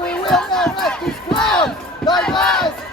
We will not rest. These clowns. Diverse.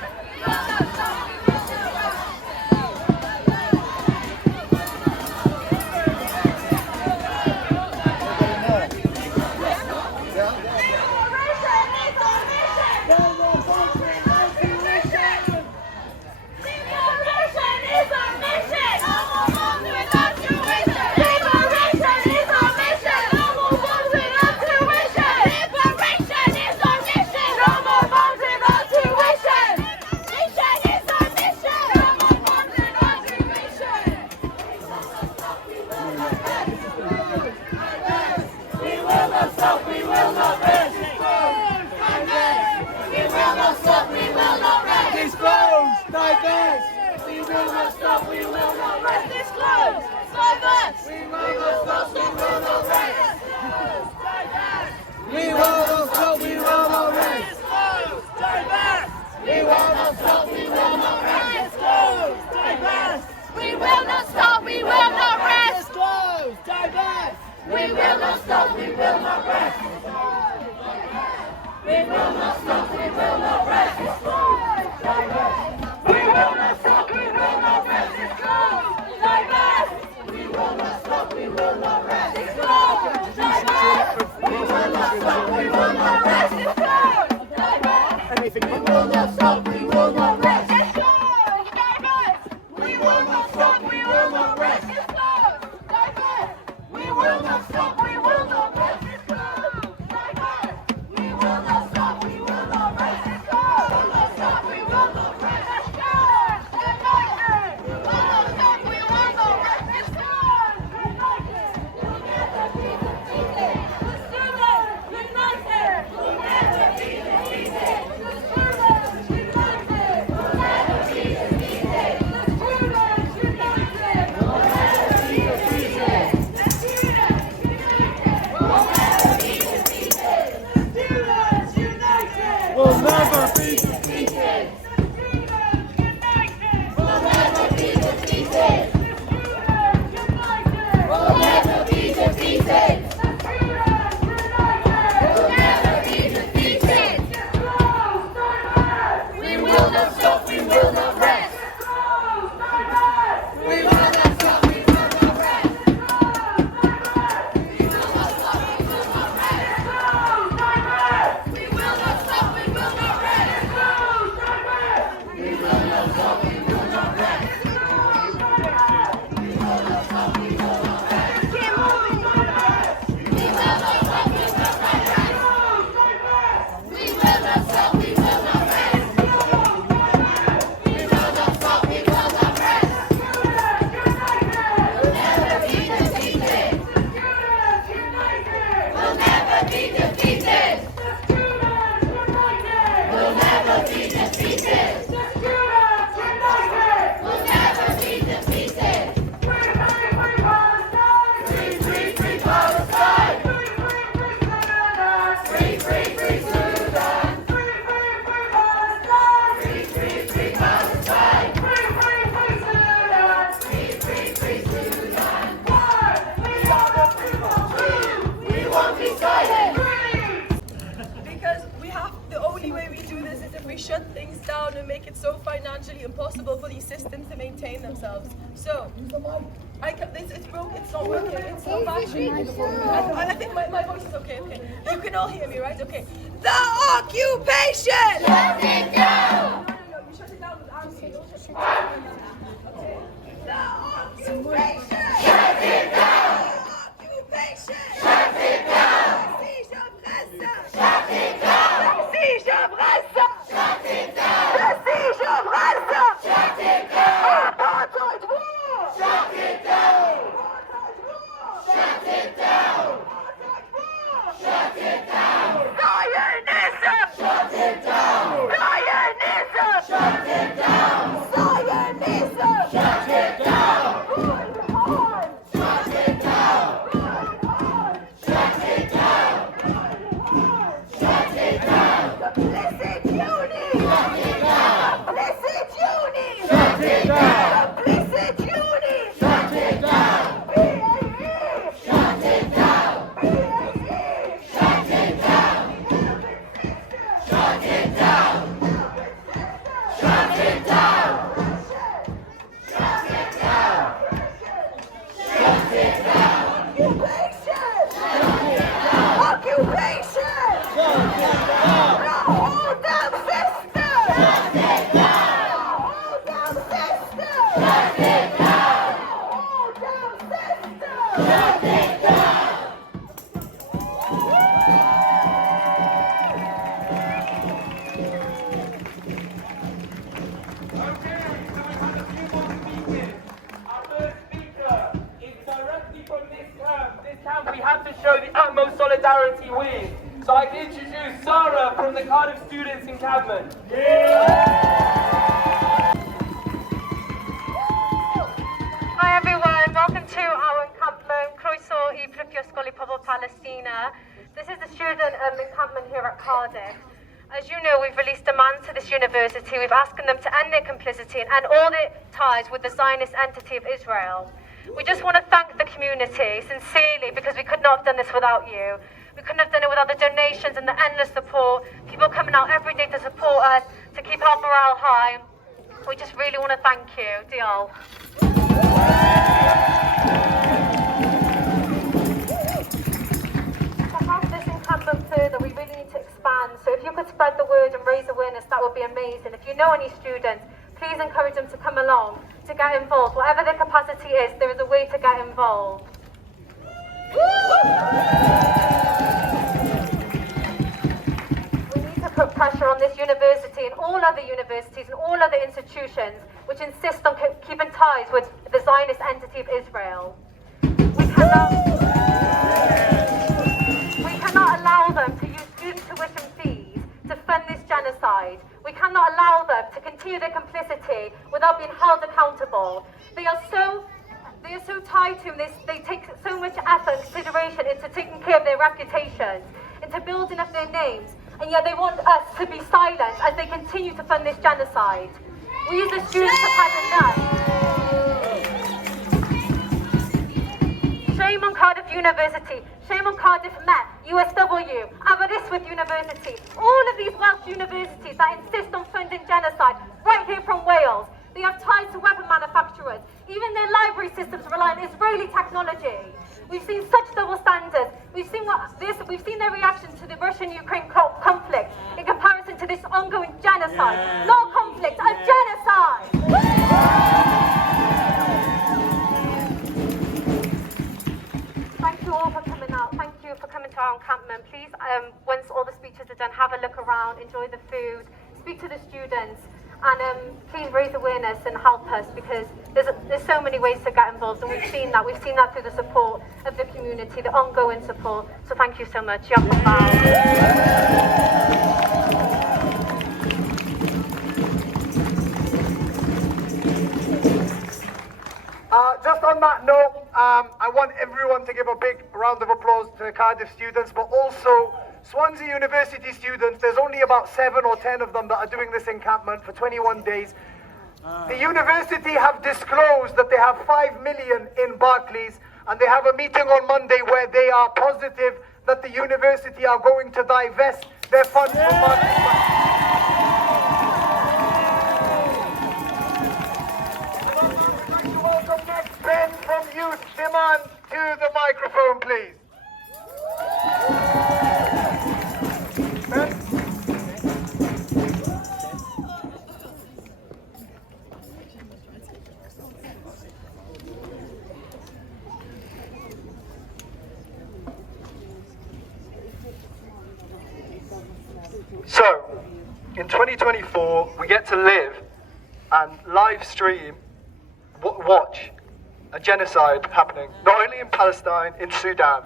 Impossible for these systems to maintain themselves. So, it's broken, it's not working, it's not functioning. I think my voice is okay. You can all hear me, right? Okay. The occupation! Shut it down! No, you shut it down with arms. Don't shut it down. Okay. The occupation! Shut it down! The occupation! Shut it down! Si je presse! Shut it down! Si je presse! Shut it down! Si je presse! Shut it down! Shut it down! Shut it down! Shut it down! Zionism! Shut it down! Zionism! Shut it down! Zionism! Shut it down! Shut it down! Shut it down! Shut it down! Complicit Uni! Shut it down! Complicit Uni! Shut it down! Complicit Uni! Shut it down! Shut it down! Shut it down! We have to show the utmost solidarity with. So I can introduce Sarah from the Cardiff Students Encampment. Hi everyone, welcome to our encampment, Croeso I Protestors Pobl Palestina. This is the student encampment here at Cardiff. As you know, we've released demands to this university. We've asked them to end their complicity and end all their ties with the Zionist entity of Israel. We just want to thank the community sincerely because we could not have done this without you. We couldn't have done it without the donations and the endless support, people coming out every day to support us, to keep our morale high. We just really want to thank you. Diolch. To have this encampment further, we really need to expand. So if you could spread the word and raise awareness, that would be amazing. If you know any students, please encourage them to come along, to get involved. Whatever their capacity is, there is a way to get involved. We need to put pressure on this university and all other universities and all other institutions which insist on keeping ties with the Zionist entity of Israel. We cannot allow them to use student tuition fees to fund this genocide. We cannot allow them to continue their complicity without being held accountable. They are so tied to this. They take so much effort and consideration into taking care of their reputations, into building up their names, and yet they want us to be silent as they continue to fund this genocide. We as the students have had enough. Shame on Cardiff University. Shame on Cardiff Met, USW, Aberystwyth University, all of these Welsh universities that insist on funding genocide right here from Wales. They have ties to weapon manufacturers. Even their library systems rely on Israeli technology. We've seen such double standards. We've seen their reaction to the Russian-Ukraine conflict in comparison to this ongoing genocide. Not conflict, a genocide! Thank you all for coming out. Thank you for coming to our encampment. Please, once all the speeches are done, have a look around, enjoy the food, speak to the students, and please raise awareness and help us because there's so many ways to get involved, and we've seen that through the support of the community, the ongoing support. So thank you so much. Just on that note, I want everyone to give a big round of applause to Cardiff students, but also Swansea University students. There's only about 7 or 10 of them that are doing this encampment for 21 days. The university have disclosed that they have 5 million in Barclays, and they have a meeting on Monday where they are positive that the university are going to divest their funds from Barclays. Ben from Youth Demand to the microphone, please. Ben? So, in 2024, we get to live and live stream, watch a genocide happening, not only in Palestine, in Sudan.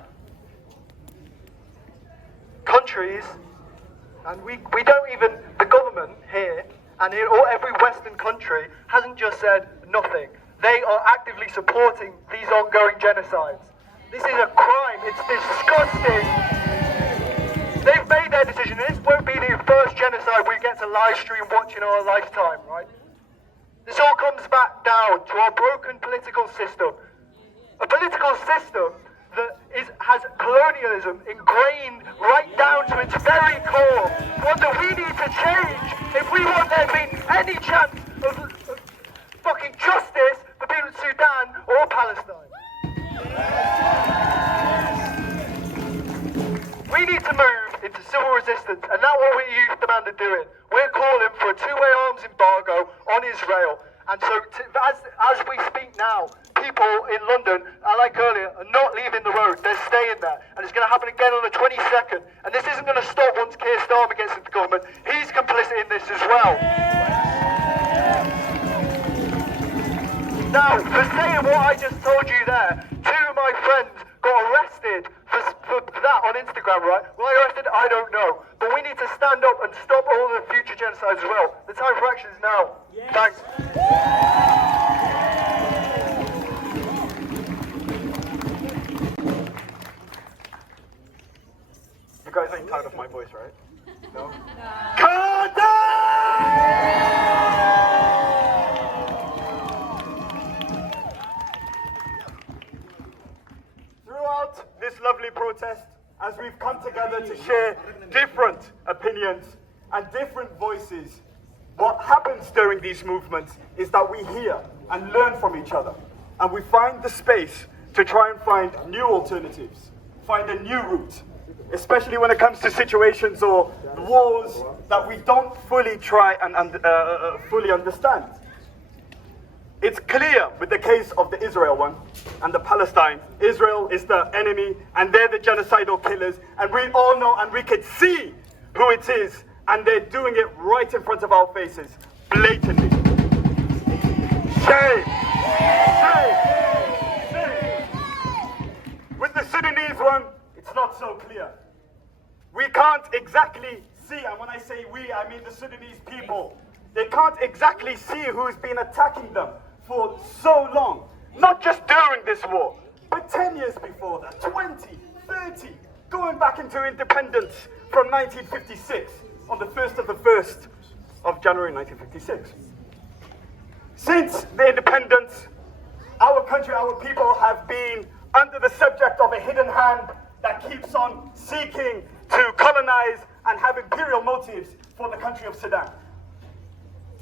Countries, and we don't even, the government here, and in every Western country, hasn't just said nothing. They are actively supporting these ongoing genocides. This is a crime, it's disgusting. They've made their decision. This won't be the first genocide we get to live stream watch in our lifetime, right? This all comes back down to our broken political system. A political system that has colonialism ingrained right down to its very core. One that we need to change if we want there to be any chance of fucking justice for people in Sudan or Palestine. We need to move into civil resistance, and that's what we Youth Demand are doing. We're calling for a two-way arms embargo on Israel, and so as we speak now, people in London, like earlier, are not leaving the road. They're staying there. And it's going to happen again on the 22nd. And this isn't going to stop once Keir Starmer gets into government. He's complicit in this as well. Now, for saying what I just told you there, two of my friends got arrested for that on Instagram, right? Why arrested? I don't know. But we need to stand up and stop all the future genocides as well. The time for action is now. Yes. Thanks. You guys ain't tired of my voice, right? No? Throughout this lovely protest, as we've come together to share different opinions and different voices, what happens during these movements is that we hear and learn from each other, and we find the space to try and find new alternatives, find a new route, especially when it comes to situations or wars that we don't fully try and fully understand. It's clear with the case of the Israel one and the Palestine. Israel is the enemy and they're the genocidal killers, and we all know and we can see who it is, and they're doing it right in front of our faces, blatantly. Shame! Shame! Shame! With the Sudanese one, it's not so clear. We can't exactly see, and when I say we, I mean the Sudanese people. They can't exactly see who's been attacking them for so long. Not just during this war, but 10 years before that, 20, 30, going back into independence from 1956, on the 1st of January 1956. Since the independence, our country, our people have been under the subject of a hidden hand that keeps on seeking to colonize and have imperial motives for the country of Sudan.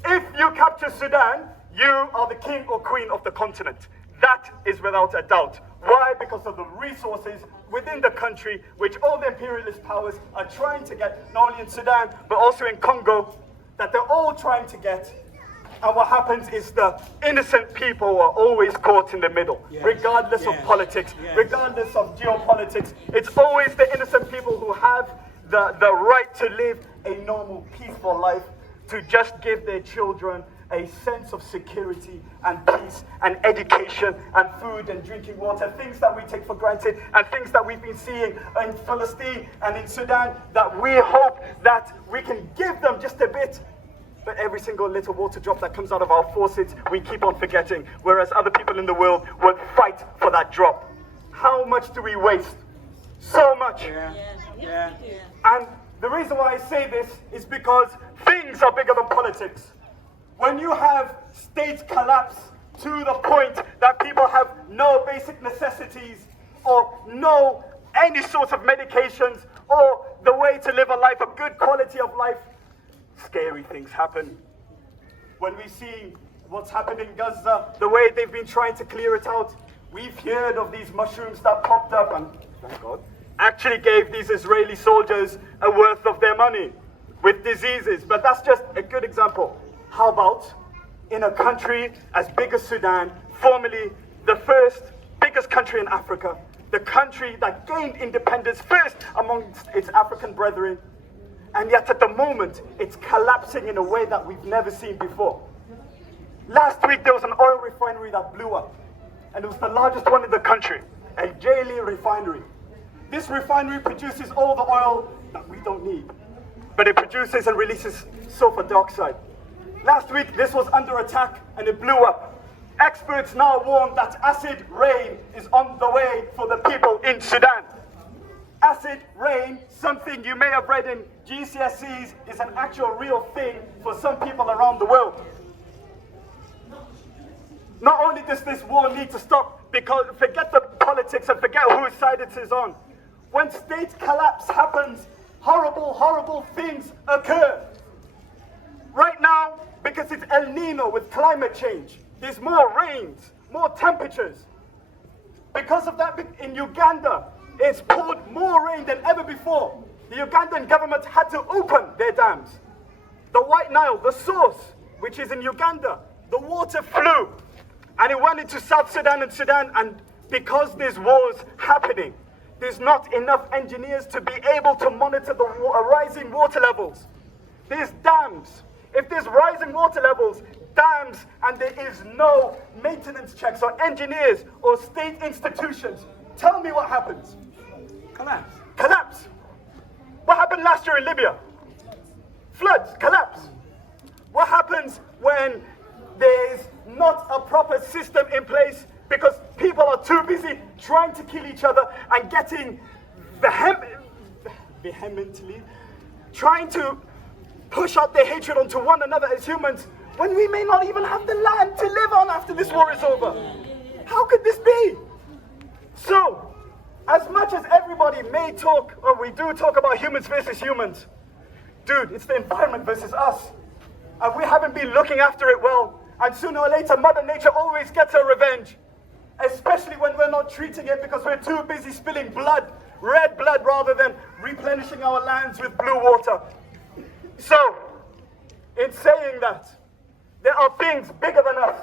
If you capture Sudan, you are the king or queen of the continent. That is without a doubt. Why? Because of the resources within the country, which all the imperialist powers are trying to get, not only in Sudan, but also in Congo, that they're all trying to get. And what happens is the innocent people are always caught in the middle, regardless of politics, regardless of geopolitics. It's always the innocent people who have the right to live a normal, peaceful life, to just give their children a sense of security and peace and education and food and drinking water, things that we take for granted and things that we've been seeing in Palestine and in Sudan, that we hope that we can give them just a bit. But every single little water drop that comes out of our faucets, we keep on forgetting, whereas other people in the world would fight for that drop. How much do we waste? So much. And the reason why I say this is because things are bigger than politics. When you have states collapse to the point that people have no basic necessities or no any sort of medications or the way to live a life, a good quality of life, scary things happen. When we see what's happened in Gaza, the way they've been trying to clear it out, we've heard of these mushrooms that popped up and, thank God, actually gave these Israeli soldiers a worth of their money with diseases. But that's just a good example. How about in a country as big as Sudan, formerly the first biggest country in Africa, the country that gained independence first amongst its African brethren, and yet at the moment it's collapsing in a way that we've never seen before. Last week there was an oil refinery that blew up, and it was the largest one in the country, a Janjaweed refinery. This refinery produces all the oil that we don't need, but it produces and releases sulfur dioxide. Last week, this was under attack and it blew up. Experts now warn that acid rain is on the way for the people in Sudan. Acid rain, something you may have read in GCSEs, is an actual real thing for some people around the world. Not only does this war need to stop, because forget the politics and forget whose side it is on. When state collapse happens, horrible, horrible things occur. Right now, because it's El Nino with climate change, there's more rains, more temperatures. Because of that, in Uganda, it's poured more rain than ever before. The Ugandan government had to open their dams. The White Nile, the source, which is in Uganda, the water flew and it went into South Sudan and Sudan, and because there's wars happening, there's not enough engineers to be able to monitor the rising water levels. There's dams. If there's rising water levels, dams, and there is no maintenance checks or engineers or state institutions, tell me what happens. Collapse. Collapse. What happened last year in Libya? Floods, collapse. What happens when there's not a proper system in place because people are too busy trying to kill each other and getting vehemently trying to push out their hatred onto one another as humans when we may not even have the land to live on after this war is over? How could this be? So, as much as everybody may talk, or we do talk about humans versus humans, dude, it's the environment versus us. And we haven't been looking after it well. And sooner or later, Mother Nature always gets her revenge. Especially when we're not treating it because we're too busy spilling blood, red blood, rather than replenishing our lands with blue water. So, in saying that, there are things bigger than us.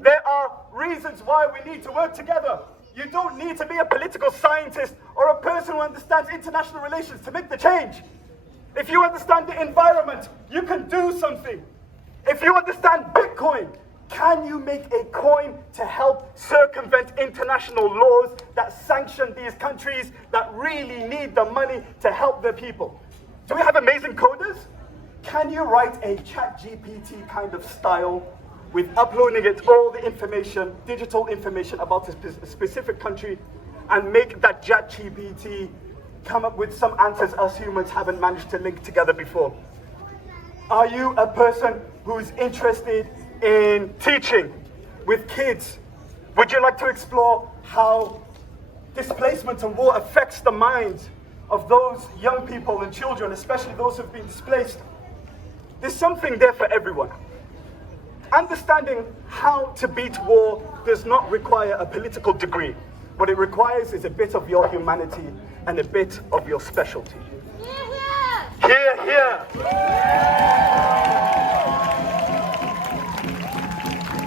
There are reasons why we need to work together. You don't need to be a political scientist or a person who understands international relations to make the change. If you understand the environment, you can do something. If you understand Bitcoin, can you make a coin to help circumvent international laws that sanction these countries that really need the money to help their people? Do we have amazing coders? Can you write a ChatGPT kind of style with uploading it all the information, digital information about a specific country, and make that ChatGPT come up with some answers us humans haven't managed to link together before? Are you a person who's interested in teaching with kids? Would you like to explore how displacement and war affects the minds of those young people and children, especially those who've been displaced? There's something there for everyone. Understanding how to beat war does not require a political degree. What it requires is a bit of your humanity and a bit of your specialty. Hear, hear.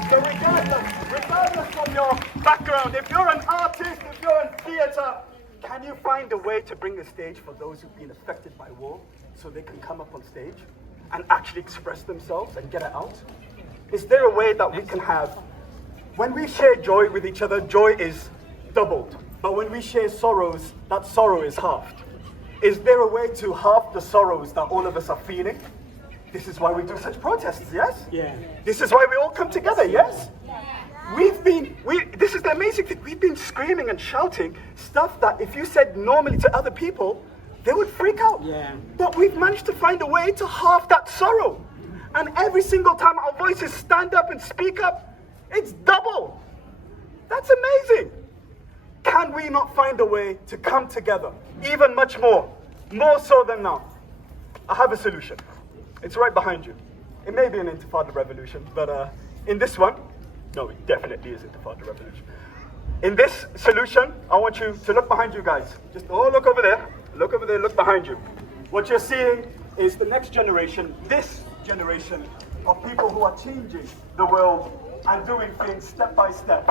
So regardless of your background, if you're an artist, if you're in theater, can you find a way to bring a stage for those who've been affected by war so they can come up on stage and actually express themselves and get it out? Is there a way that we can have, when we share joy with each other, joy is doubled. But when we share sorrows, that sorrow is halved. Is there a way to halve the sorrows that all of us are feeling? This is why we do such protests, yes? Yeah. This is why we all come together, yes? This is the amazing thing, we've been screaming and shouting stuff that if you said normally to other people, they would freak out. Yeah. But we've managed to find a way to halve that sorrow. And every single time our voices stand up and speak up, it's double. That's amazing. Can we not find a way to come together, even much more so than now? I have a solution. It's right behind you. It may be an Intifada revolution, but in this one, no, it definitely is Intifada revolution. In this solution, I want you to look behind you guys. Just look over there, look behind you. What you're seeing is the next generation, this generation of people who are changing the world and doing things step by step.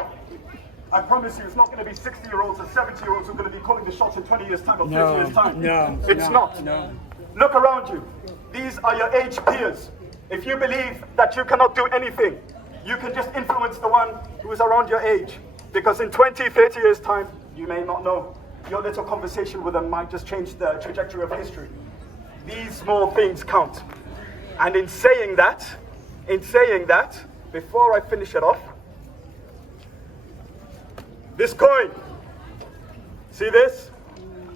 I promise you, it's not going to be 60-year-olds and 70-year-olds who are going to be calling the shots in 20 years' time or 30 years' time. No, it's not. No. Look around you. These are your age peers. If you believe that you cannot do anything, you can just influence the one who is around your age. Because in 20, 30 years' time, you may not know. Your little conversation with them might just change the trajectory of history. These small things count. And in saying that, before I finish it off, this coin, see this?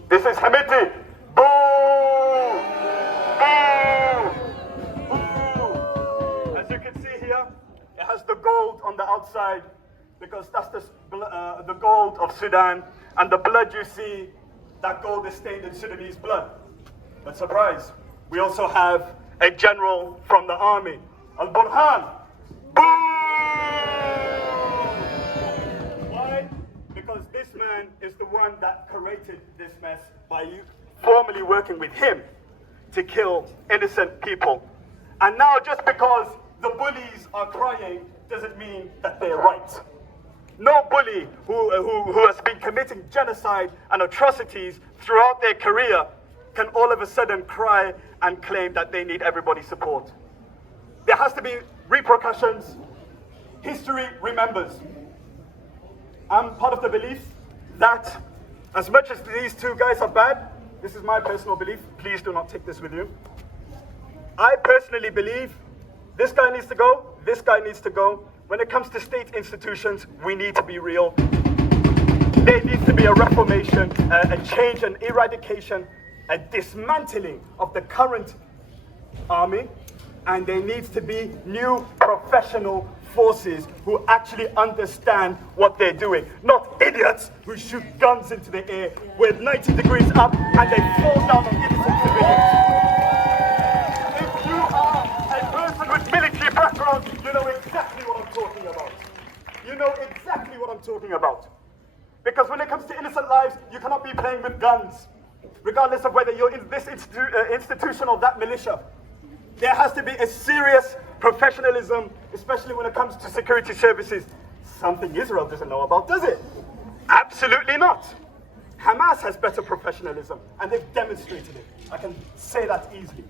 This is Hamiti. Boom! Boom! Boom! As you can see here, it has the gold on the outside because that's the gold of Sudan, and the blood you see, that gold is stained in Sudanese blood. But surprise, we also have a general from the army, Al-Burhan. Boom! Why? Because this man is the one that created this mess by you formally working with him to kill innocent people. And now just because the bullies are crying doesn't mean that they're right. No bully who has been committing genocide and atrocities throughout their career can all of a sudden cry and claim that they need everybody's support. There has to be repercussions. History remembers. I'm part of the belief that as much as these two guys are bad, this is my personal belief, please do not take this with you. I personally believe this guy needs to go, this guy needs to go. When it comes to state institutions, we need to be real. There needs to be a reformation, a change, an eradication, a dismantling of the current army, and there needs to be new professional forces who actually understand what they're doing. Not idiots who shoot guns into the air with 90 degrees up and they fall down on innocent civilians. If you are a person with military background, you know exactly what I'm talking about. You know exactly what I'm talking about. Because when it comes to innocent lives, you cannot be playing with guns, regardless of whether you're in this institution or that militia. There has to be a serious professionalism, especially when it comes to security services. Something Israel doesn't know about, does it? Absolutely not. Hamas has better professionalism, and they've demonstrated it. I can say that easily.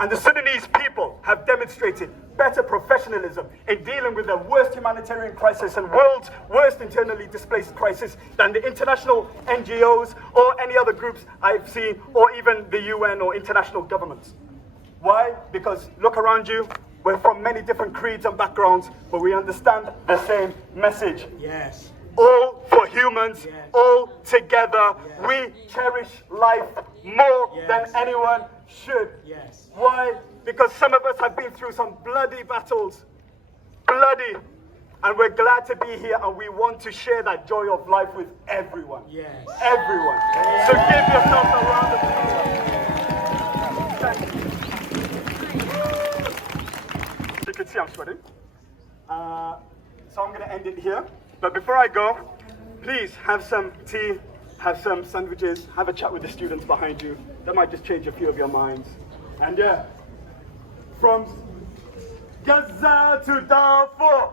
And the Sudanese people have demonstrated better professionalism in dealing with the worst humanitarian crisis and world's worst internally displaced crisis than the international NGOs or any other groups I've seen, or even the UN or international governments. Why? Because look around you, we're from many different creeds and backgrounds, but we understand the same message. Yes. All for humans, Yes. all together. Yes. We cherish life more Yes. than anyone should. Yes. Why? Because some of us have been through some bloody battles. Bloody. And we're glad to be here, and we want to share that joy of life with everyone. Yes. Everyone. So give yourself a round of applause. Thank you. You can see I'm sweating. So I'm going to end it here. But before I go, please have some tea, have some sandwiches, have a chat with the students behind you. That might just change a few of your minds. And yeah, from Gaza to Darfur.